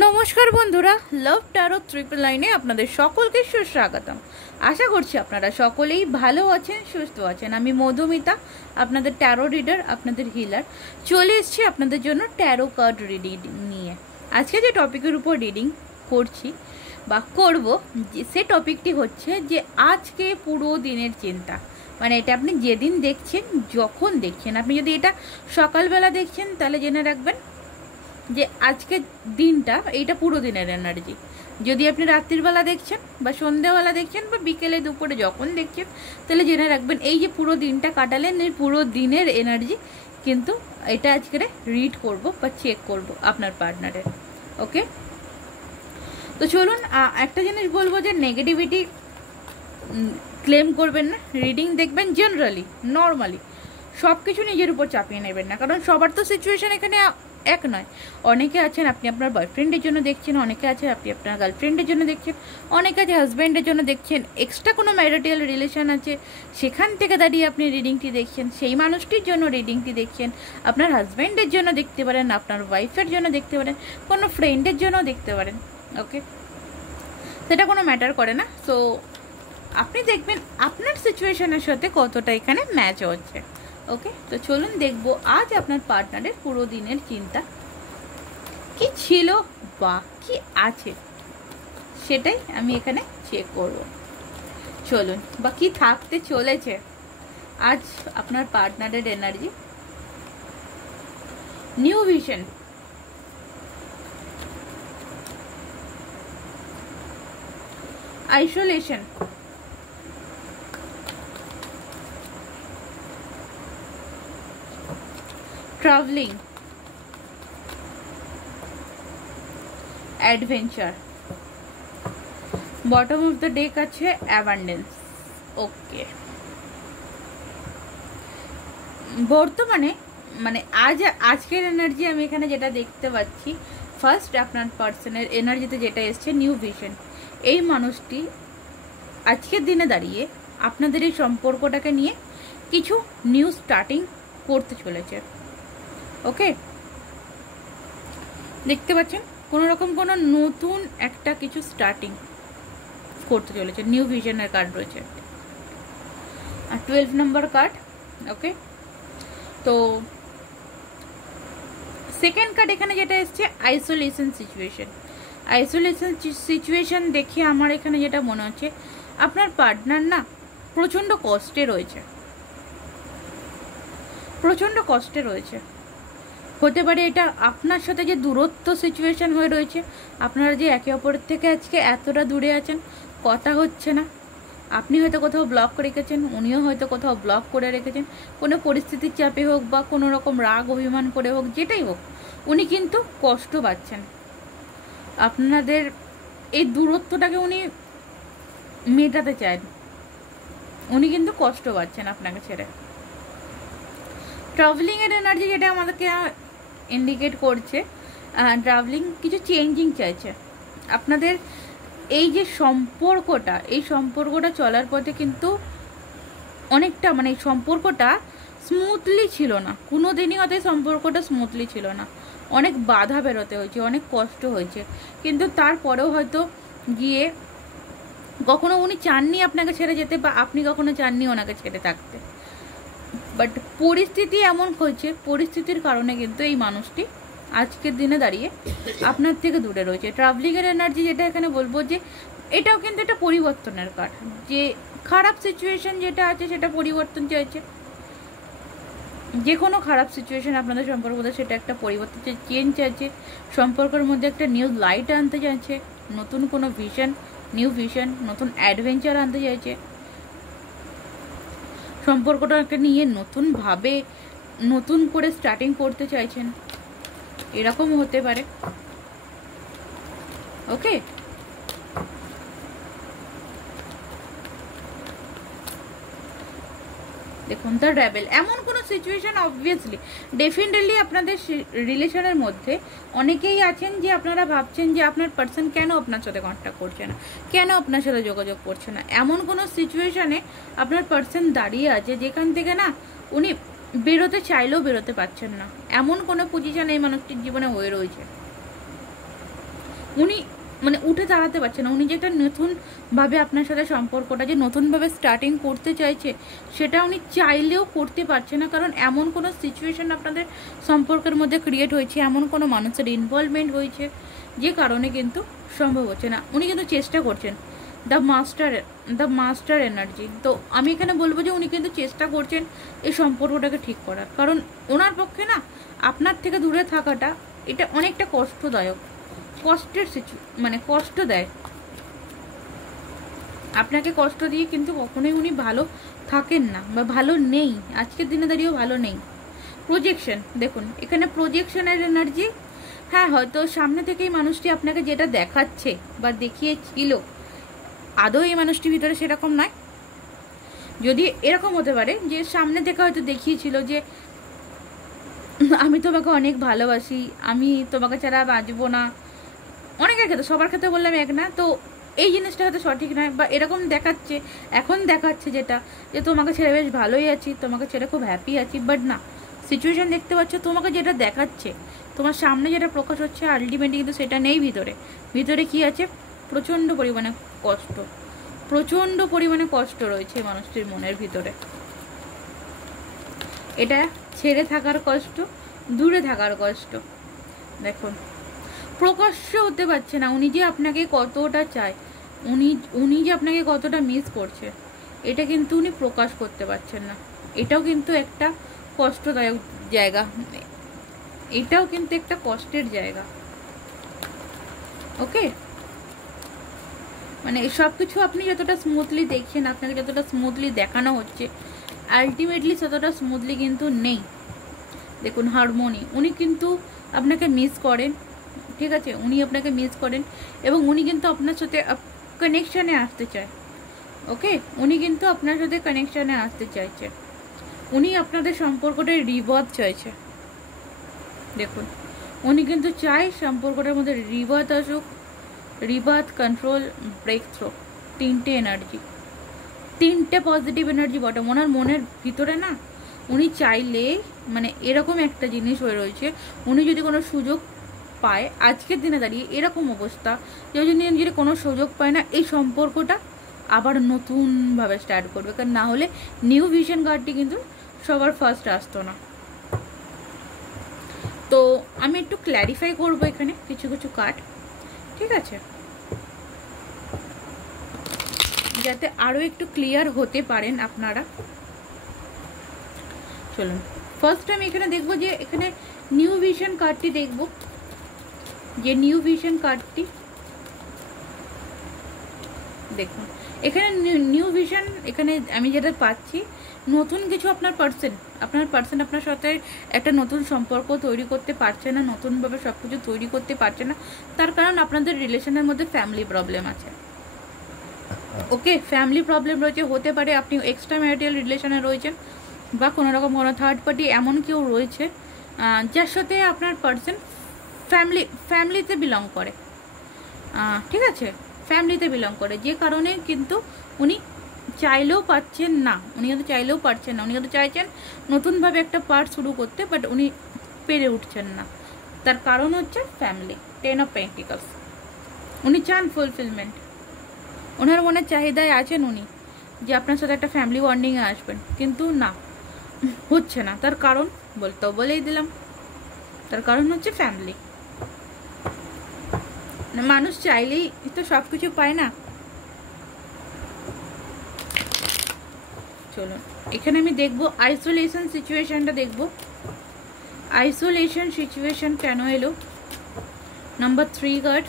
নমস্কার বন্ধুরা, লাভ taro triple লাইনে আপনাদের সকলকে সুস্বাগতম। আশা করছি আপনারা সকলেই ভালো আছেন, সুস্থ আছেন। আমি মধুমিতা, আপনাদের ট্যারো রিডার, আপনাদের হিলার। চলে এসেছি আপনাদের জন্য ট্যারো কার্ড রিডিং নিয়ে। আজকে যে টপিকের উপর রিডিং করছি বা করব, সে টপিকটি হচ্ছে যে আজকে পুরো দিনের চিন্তা। মানে এটা আপনি যেদিন দেখছেন, যখন দেখছেন, আপনি যদি এটা সকালবেলা দেখছেন তাহলে জেনে রাখবেন যে আজকের দিনটা এইটা পুরো দিনের এনার্জি। যদি আপনি রাত্রির বেলা দেখছেন বা সন্ধ্যাবেলা দেখছেন বা বিকেলে দুপুরে যখন দেখছেন, তাহলে জেনে রাখবেন এই যে পুরো দিনটা কাটালেন, এই পুরো দিনের এনার্জি কিন্তু এটা আজকে রিড করব বা চেক করব আপনার পার্টনারের। ওকে, তো চলুন একটা জিনিস বলবো যে নেগেটিভিটি ক্লেম করবেন না। রিডিং দেখবেন জেনারেলি, নর্মালি সব কিছু নিজের উপর চাপিয়ে নেবেন না, কারণ সবার তো সিচুয়েশন এখানে এক নয়। অনেকে আছেন আপনি আপনার বয়ফ্রেন্ডের জন্য দেখছেন, অনেকে আছে আপনি আপনার গার্লফ্রেন্ডের জন্য দেখছেন, অনেকে আছে হাজব্যান্ডের জন্য দেখছেন, এক্সট্রা কোনো ম্যারিটাল রিলেশন আছে সেখান থেকে দাঁড়িয়ে আপনি রিডিংটি দেখছেন, সেই মানুষটির জন্য রিডিংটি দেখছেন। আপনার হাজব্যান্ডের জন্য দেখতে পারেন, আপনার ওয়াইফের জন্য দেখতে পারেন, কোনো ফ্রেন্ডের জন্য দেখতে পারেন। ওকে, সেটা কোনো ম্যাটার করে না। সো আপনি দেখবেন আপনার সিচুয়েশনের সাথে কতটা এখানে ম্যাচ হচ্ছে। ওকে, তো চলুন দেখবো আজ আপনার পার্টনারের পুরো দিনের চিন্তা কি ছিল বা কি আছে, সেটাই আমি এখানে চেক করব। চলুন, বা কি থাকতে চলেছে আজ আপনার পার্টনারের energy. New vision, isolation, travelling, adventure. Bottom of the deck আছে অ্যাবান্ডেন্স। ওকে, বর্তমানে মানে আজকের এনার্জি আমি এখানে যেটা দেখতে পাচ্ছি, ফার্স্ট আপনার পার্সনের এনার্জিতে যেটা এসছে নিউ ভিশন। এই মানুষটি আজকের দিনে দাঁড়িয়ে আপনাদের এই সম্পর্কটাকে নিয়ে কিছু নিউ স্টার্টিং করতে চলেছে। ওকে, দেখতে পাচ্ছেন কোনো রকম কোনো নতুন একটা কিছু স্টার্টিং করতে চলেছে। নিউ ভিশনের কার্ড রয়েছে আর 12 নম্বর কার্ড। ওকে, তো সেকেন্ড কার্ড এখানে যেটা এসছে আইসোলেশন সিচুয়েশন। আইসোলেশন সিচুয়েশন দেখে আমার এখানে যেটা মনে হচ্ছে আপনার পার্টনার না প্রচণ্ড কষ্টে রয়েছে, প্রচণ্ড কষ্টে রয়েছে। হতে পারে এটা আপনার সাথে যে দূরত্ব সিচুয়েশন হয়ে রয়েছে, আপনারা যে একে অপরের থেকে আজকে এতটা দূরে আছেন, কথা হচ্ছে না। আপনি হয়তো কোথাও ব্লক করে রেখেছেন, উনিও হয়তো কোথাও ব্লক করে রেখেছেন, কোনো পরিস্থিতির চাপে হোক বা কোনো রকম রাগ অভিমান করে হোক, যেটাই হোক উনি কিন্তু কষ্ট পাচ্ছেন। আপনাদের এই দূরত্বটাকে উনি মেটাতে চান, উনি কিন্তু কষ্ট পাচ্ছেন আপনাকে ছেড়ে। ট্রাভেলিং এর এনার্জি যেটা আমাদেরকে ইন্ডিকেট করছে, ট্রাভেলিং কিছু চেঞ্জিং চাইছে আপনাদের। এই যে সম্পর্কটা, এই সম্পর্কটা চলার পথে কিন্তু অনেকটা মানে এই সম্পর্কটা স্মুথলি ছিল না, কোনো দিনই হয়তো এই সম্পর্কটা স্মুথলি ছিল না। অনেক বাধা বেরোতে হয়েছে, অনেক কষ্ট হয়েছে, কিন্তু তারপরেও হয়তো গিয়ে কখনো উনি চাননি আপনাকে ছেড়ে যেতে বা আপনি কখনো চাননি ওনাকে ছেড়ে থাকতে, বাট পরিস্থিতি এমন হয়েছে, পরিস্থিতির কারণে কিন্তু এই মানুষটি আজকের দিনে দাঁড়িয়ে আপনার থেকে দূরে রয়েছে। ট্রাভেলিংয়ের এনার্জি যেটা এখানে বলবো যে এটাও কিন্তু একটা পরিবর্তনের কার্ড, যে খারাপ সিচুয়েশন যেটা আছে সেটা পরিবর্তন চাইছে। যে কোনো খারাপ সিচুয়েশন আপনাদের সম্পর্কে সেটা একটা পরিবর্তন, চেঞ্জ আছে, সম্পর্কের মধ্যে একটা নিউ লাইট আনতে চাইছে, নতুন কোনো ভিশন, নিউ ভিশন, নতুন অ্যাডভেঞ্চার আনতে চাইছে। সম্পর্কটাকে নিয়ে নতুনভাবে নতুন করে স্টার্টিং করতে চাইছেন, এরকম হতে পারে। ওকে, দেখুন দ্য রেবেল। এমন কোনো সিচুয়েশন অবভিয়াসলি ডেফিনেটলি আপনাদের রিলেশনের মধ্যে অনেকেই আছেন যে আপনারা ভাবছেন যে আপনার পার্সন কেন আপনার সাথে কন্ট্যাক্ট করছে না, কেন আপনার সাথে যোগাযোগ করছে না। এমন কোনো সিচুয়েশনে আপনার পার্সন দাঁড়িয়ে আছে যেখান থেকে না উনি বেরোতে চাইলেও বেরোতে পারছেন না, এমন কোনো পজিশন এই মানুষটির জীবনে হয়ে রয়েছে। উনি মানে উঠে দাঁড়াতে পারছে না। উনি যে একটা নতুনভাবে আপনার সাথে সম্পর্কটা যে নতুনভাবে স্টার্টিং করতে চাইছে, সেটা উনি চাইলেও করতে পারছে না, কারণ এমন কোনো সিচুয়েশন আপনাদের সম্পর্কের মধ্যে ক্রিয়েট হয়েছে, এমন কোনো মানুষের ইনভলভমেন্ট হয়েছে যে কারণে কিন্তু সম্ভব হচ্ছে না। উনি কিন্তু চেষ্টা করছেন, দ্য মাস্টার এনার্জি। তো আমি এখানে বলবো যে উনি কিন্তু চেষ্টা করছেন এই সম্পর্কটাকে ঠিক করার, কারণ ওনার পক্ষে না আপনার থেকে দূরে থাকাটা এটা অনেকটা কষ্টদায়ক, কষ্টের মানে কষ্ট দেয় আপনাকে, কষ্ট দিয়ে কিন্তু কখনোই উনি ভালো থাকেন না বা ভালো নেই, আজকের দিনে দাঁড়িয়েও ভালো নেই। প্রজেকশন দেখুন, এখানে প্রজেকশনের এনার্জি। হ্যাঁ, হয়তো সামনে থেকেই মানুষটি আপনাকে যেটা দেখাচ্ছে বা দেখিয়েছিল, আদৌ এই মানুষটির ভিতরে সেরকম নয়। যদি এরকম হতে পারে যে সামনে থেকে হয়তো দেখিয়েছিল যে আমি তোমাকে অনেক ভালোবাসি, আমি তোমাকে ছাড়া বাঁচবো না, অনেকের ক্ষেত্রে, সবার ক্ষেত্রে বললাম এক না, তো এই জিনিসটা হয়তো সঠিক নয়, বা এরকম দেখাচ্ছে, এখন দেখাচ্ছে যেটা যে তোমাকে ছেড়ে বেশ ভালোই আছি, তোমাকে ছেড়ে খুব হ্যাপি আছি, বাট না, সিচুয়েশন দেখতে পাচ্ছ তোমাকে যেটা দেখাচ্ছে, তোমার সামনে যেটা প্রকাশ হচ্ছে, আলটিমেটলি কিন্তু সেটা নেই। ভিতরে কি আছে? প্রচণ্ড পরিমাণে কষ্ট, প্রচণ্ড পরিমাণে কষ্ট রয়েছে মানুষটির মনের ভিতরে। এটা ছেড়ে থাকার কষ্ট, দূরে থাকার কষ্ট। দেখুন, প্রকাশ্য হতে পারছে না উনি যে আপনাকে কতটা চায়, উনি যে আপনাকে কতটা মিস করছে, এটা কিন্তু উনি প্রকাশ করতে পারছেন না। এটাও কিন্তু একটা কষ্টদায়ক জায়গা, এটাও কিন্তু একটা কষ্টের জায়গা। ওকে, মানে সব কিছু আপনি যতটা স্মুথলি দেখছেন, আপনাকে যতটা স্মুথলি দেখানো হচ্ছে, আলটিমেটলি ততটা স্মুথলি কিন্তু নেই। দেখুন, হারমোনি, উনি কিন্তু আপনাকে মিস করেন, ঠিক আছে, উনি আপনাকে মিস করেন, এবং উনি কিন্তু আপনার সাথে কানেকশানে আসতে চায়। ওকে, উনি কিন্তু আপনার সাথে কানেকশানে আসতে চাইছে, উনি আপনাদের সম্পর্কটা রিবার্থ চাইছে। দেখুন, উনি কিন্তু চায় সম্পর্কটার মধ্যে রিবার্থ আসুক, রিবার্থ, কন্ট্রোল, ব্রেক থ্রো, তিনটে এনার্জি, তিনটে পজিটিভ এনার্জি বটম। ওনার মনের ভিতরে না উনি চাইলে মানে এরকম একটা জিনিস হয়ে রয়েছে, উনি যদি কোনো সুযোগ পায়, আজকের দিনে দাঁড়িয়ে এরকম অবস্থা যে যদি কোনো সুযোগ পায় না, এই সম্পর্কটা আবার নতুনভাবে স্টার্ট করবে, কারণ না হলে নিউ ভিশন কার্ডটি কিন্তু সবার ফার্স্ট আসতো না। তো আমি একটু ক্ল্যারিফাই করবো এখানে কিছু কিছু কার্ড, ঠিক আছে, যাতে আরও একটু ক্লিয়ার হতে পারেন আপনারা। চলুন, ফার্স্ট আমি এখানে দেখবো যে এখানে নিউ ভিশন কার্ডটি দেখব, যে নিউ ভিশন কার্ডটি দেখুন, এখানে নিউ ভিশন, এখানে আমি যেটা পাচ্ছি, নতুন কিছু আপনার পার্সন আপনার সাথে একটা নতুন সম্পর্ক তৈরি করতে পারছে না, নতুনভাবে সব কিছু তৈরি করতে পারছে না, তার কারণ আপনাদের রিলেশনের মধ্যে ফ্যামিলি প্রবলেম আছে। ওকে, ফ্যামিলি প্রবলেম রয়েছে, হতে পারে আপনি এক্সট্রা ম্যারিটাল রিলেশনে রয়েছেন, বা কোনো রকম কোনো থার্ড পার্টি এমন কেউ রয়েছে যার সাথে আপনার পার্সন ফ্যামিলিতে বিলং করে, ঠিক আছে, ফ্যামিলিতে বিলং করে, যে কারণে কিন্তু উনি চাইলেও পাচ্ছেন না, উনি কিন্তু চাইলেও পারছেন না, উনি কিন্তু চাইছেন নতুনভাবে একটা পার্ট শুরু করতে, বাট উনি পেরে উঠছেন না। তার কারণ হচ্ছে ফ্যামিলি, 10 অফ পেন্টিকলস। উনি চান ফুলফিলমেন্ট, ওনার মনে চাহিদায় আছেন উনি যে আপনার সাথে একটা ফ্যামিলি বন্ডিংয়ে আসবেন, কিন্তু না, হচ্ছে না। তার কারণ বলেই দিলাম, তার কারণ হচ্ছে ফ্যামিলি। মানুষ চাইলেই তো সব কিছু পায় না। চলুন, এখানে আমি দেখবো আইসোলেশন সিচুয়েশনটা দেখবো, আইসোলেশন সিচুয়েশন কেন এলো। Number 3 card,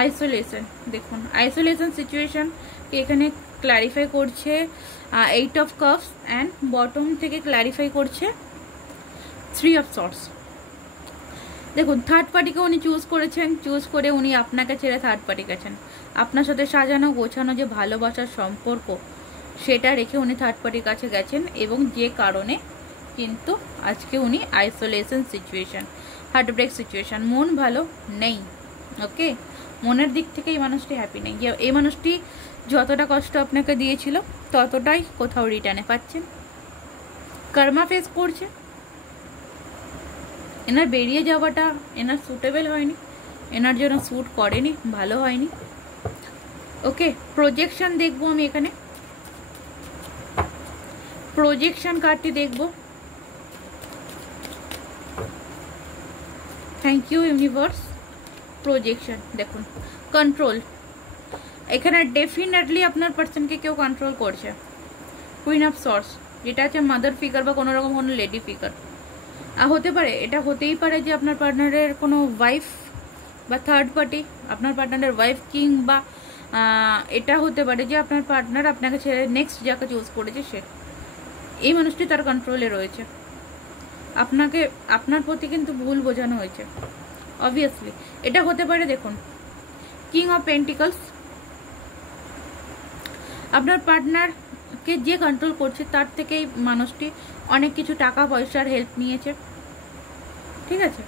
isolation. দেখুন, আইসোলেশন সিচুয়েশন এখানে ক্ল্যারিফাই করছে 8 অফ কাপস, অ্যান্ড বটম থেকে ক্ল্যারিফাই করছে 3 অফ সর্টস। দেখুন, থার্ড পার্টিকে উনি চুজ করেছেন, চুজ করে উনি আপনাকে ছেড়ে থার্ড পার্টি গেছেন, আপনার সাথে সাজানো গোছানো যে ভালোবাসার সম্পর্ক সেটা রেখে উনি থার্ড পার্টির কাছে গেছেন, এবং যে কারণে কিন্তু আজকে উনি isolation situation, heartbreak situation, মন ভালো নেই। ওকে, মনের দিক থেকে এই মানুষটি হ্যাপি নেই, যে এই মানুষটি যতটা কষ্ট আপনাকে দিয়েছিল ততটাই কোথাও রিটার্নে পাচ্ছেন, কর্মা ফেস করছে, এনার বেরিয়ে যাওয়াটা এনার সুটেবল হয়নি, এনার জন্য স্যুট করেনি, ভালো হয়নি। ওকে, প্রজেকশন দেখবো আমি এখানে, প্রজেকশন কার্ডটি দেখবো। Thank you universe. প্রজেকশন দেখুন, কন্ট্রোল, এখানে ডেফিনেটলি আপনার পার্সনকে কেউ কন্ট্রোল করছে। কুইন অফ সর্স, যেটা আছে মাদার ফিগার বা কোনো রকম কোনো লেডি ফিগার হতে পারে। এটা হতেই পারে যে আপনার পার্টনারের কোনো ওয়াইফ বা থার্ড পার্টি, আপনার পার্টনারের ওয়াইফ, কিং বা এটা হতে পারে যে আপনার পার্টনার আপনাকে ছেড়ে নেক্সট যাকে চুজ করেছে সে, এই মানুষটি তার কন্ট্রোলে রয়েছে। আপনাকে আপনার প্রতি কিন্তু ভুল বোঝানো হয়েছে অবভিয়াসলি। এটা হতে পারে দেখুন কিং অফ পেন্টিকলস, আপনার পার্টনারকে যে কন্ট্রোল করছে তার থেকেই মানুষটি অনেক কিছু টাকা পয়সার হেল্প নিয়েছে, ঠিক আছে।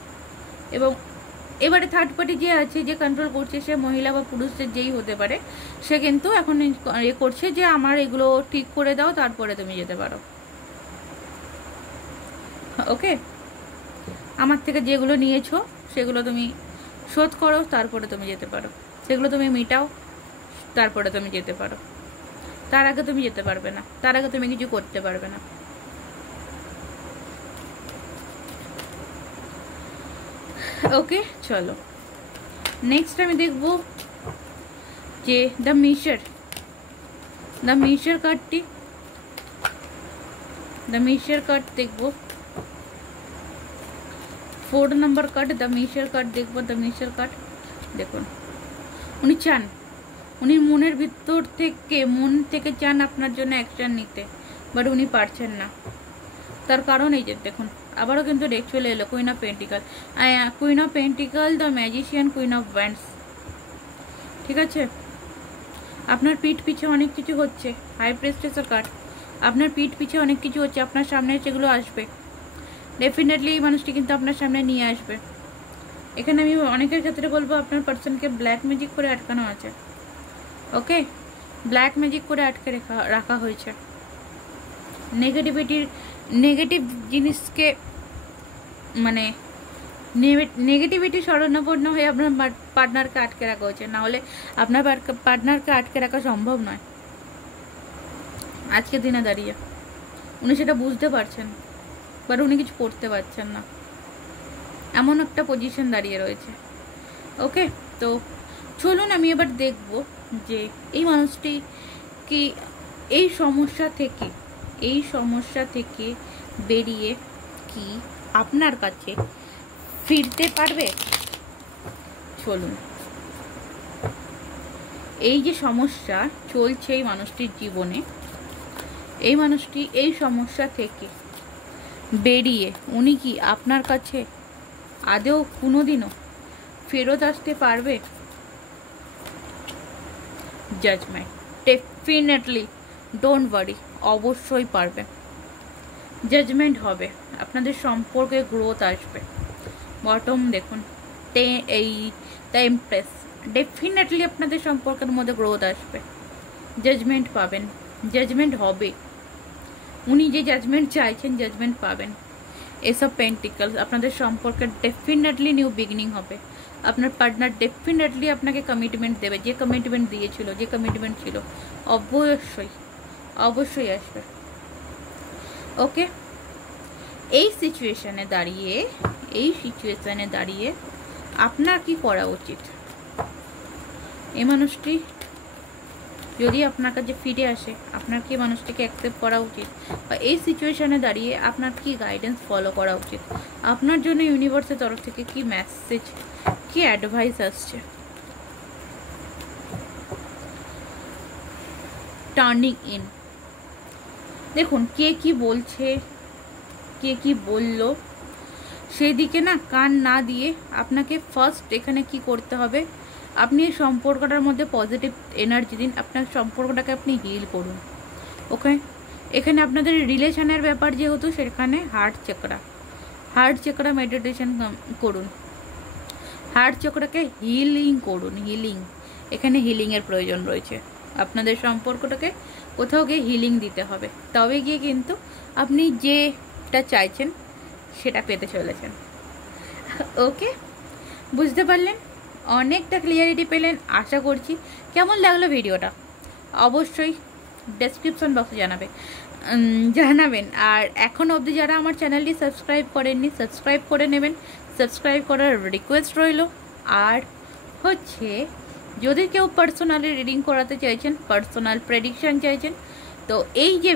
এবং এবারে থার্ড পার্টি যে আছে, যে কন্ট্রোল করছে, সে মহিলা বা পুরুষদের যেই হতে পারে, সে কিন্তু এখন এ করছে যে আমার এগুলো ঠিক করে দাও তারপরে তুমি যেতে পারো। ওকে, আমার থেকে যেগুলো নিয়েছো সেগুলো তুমি শোধ করো, তারপরে তুমি যেতে পারো, সেগুলো তুমি মিটাও, তারপরে তুমি যেতে পারো। তার আগে তুমি যেতে পারবে না, তার আগে তুমি কিছু করতে পারবে না। ওকে, চলো নেক্সট আমি দেখব যে দ্য মিশর কার্ডটি, দ্য মিশর কার্ড দেখব, 4 নম্বর কার্ড দ্য মিশর কার্ড দেখবো। দ্য মিশর কার্ড দেখুন, উনি চান, উনি মনের ভিতর থেকে মন থেকে চান আপনার জন্য অ্যাকশন নিতে, বাট উনি পারছেন না। তার কারণ এই যে দেখুন আবারও কিন্তু ডেক চলে এলো, queen of pentacle, queen of pentacle, the magician, queen of wands, ঠিক আছে। আপনার পিঠ পিছে অনেক কিছু হচ্ছে, হাই প্রেস্টেসের কার্ড, আপনার পিঠ পিছে অনেক কিছু হচ্ছে, আপনার সামনে সেগুলো আসবে ডেফিনেটলি। এই মানুষটি কিন্তু আপনার সামনে নিয়ে আসবে। এখানে আমি অনেকের ক্ষেত্রে বলবো আপনার পার্সনকে ব্ল্যাক ম্যাজিক করে আটকানো আছে। ওকে, ব্ল্যাক ম্যাজিক করে আটকে রাখা হয়েছে। নেগেটিভ জিনিসকে মানে নেগেটিভিটি স্মরণাপন্ন হয়ে আপনার পার্টনারকে আটকে রাখা হয়েছে, না হলে আপনার পার্টনারকে আটকে রাখা সম্ভব নয় আজকের দিনে দাঁড়িয়ে। উনি সেটা বুঝতে পারছেন, বাট উনি কিছু করতে পারছেন না, এমন একটা পজিশন দাঁড়িয়ে রয়েছে। ওকে, তো চলুন আমি এবার দেখব যে এই মানুষটি কি এই সমস্যা থেকে বেরিয়ে কি আপনার কাছে ফিরতে পারবে। চলুন, এই যে সমস্যা চলছে এই মানুষটির জীবনে, এই মানুষটি এই সমস্যা থেকে বেরিয়ে উনি কি আপনার কাছে আদৌ কোনোদিনও ফেরত আসতে পারবে। জাজমেন্ট, ডেফিনেটলি, ডোন্ট ওয়ারি, অবশ্যই পারবে। জাজমেন্ট হবে, আপনাদের সম্পর্কে গ্রোথ আসবে। বটম দেখুন, এই দ্য এমপ্রেস, ডেফিনেটলি আপনাদের সম্পর্কের মধ্যে গ্রোথ আসবে, জাজমেন্ট পাবেন, জাজমেন্ট হবে। উনি যে জাজমেন্ট চাইছেন জাজমেন্ট পাবেন। এসব পেন্টিকলস, আপনাদের সম্পর্কের ডেফিনেটলি নিউ বিগিনিং হবে। আপনার পার্টনার ডেফিনেটলি আপনাকে কমিটমেন্ট দেবে, যে কমিটমেন্ট দিয়েছিল, যে কমিটমেন্ট ছিল, অবশ্যই আসবে। ওকে, এই সিচুয়েশনে দাঁড়িয়ে আপনার কি করা উচিত। এই মানুষটি যদি আপনার কাছে ফিরে আসে, আপনার কি মানুষটিকে অ্যাকসেপ্ট করা উচিত, বা এই সিচুয়েশনে দাঁড়িয়ে আপনার কি গাইডেন্স ফলো করা উচিত। আপনার জন্য ইউনিভার্সের তরফ থেকে কি মেসেজ, কি অ্যাডভাইস আসছে। টার্নিং ইন, দেখুন কে কি বলছে, কে কি বলল, সেদিকে না কান না দিয়ে আপনাকে ফার্স্ট এখানে কি করতে হবে, আপনি এই সম্পর্কটার মধ্যে পজিটিভ এনার্জি দিন, আপনার সম্পর্কটাকে আপনি হিল করুন। ওকে, এখানে আপনাদের রিলেশনের ব্যাপার যেহেতু, সেখানে হার্ট চক্রা মেডিটেশন করুন, হার্ট চক্রাকে হিলিং করুন। এখানে হিলিংয়ের প্রয়োজন রয়েছে। আপনাদের সম্পর্কটাকে কোথাও গিয়ে হিলিং দিতে হবে, তবে গিয়ে কিন্তু আপনি যেটা চাইছেন সেটা পেতে চলেছেন। ওকে, বুঝতে পারলেন, অনেকটা ক্লিয়ারিটি পেলেন আশা করছি। কেমন লাগলো ভিডিওটা অবশ্যই ডেসক্রিপশন বক্সে জানাবেন। আর এখন অবধি যারা আমার চ্যানেলটি সাবস্ক্রাইব করেননি সাবস্ক্রাইব করে নেবেন, সাবস্ক্রাইব করার রিকোয়েস্ট রইল। আর হচ্ছে যদি কেউ পার্সোনালি রিডিং করাতে চাইছেন, পার্সোনাল প্রেডিকশন চাইছেন, তো এই যে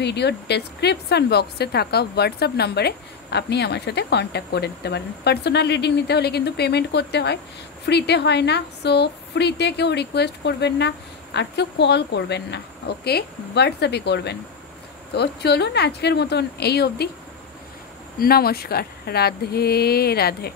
ভিডিওর ডেসক্রিপশন বক্সে থাকা হোয়াটসঅ্যাপ নাম্বারে আপনি আমার সাথে কন্ট্যাক্ট করে দিতে পারেন। পার্সোনাল রিডিং নিতে হলে কিন্তু পেমেন্ট করতে হয়, ফ্রিতে হয় না। সো ফ্রিতে কেউ রিকোয়েস্ট করবেন না, আর কেউ কল করবেন না, ওকে, হোয়াটসঅ্যাপই করবেন। তো চলুন আজকের মতন এই অবধি, নমস্কার, রাধে রাধে।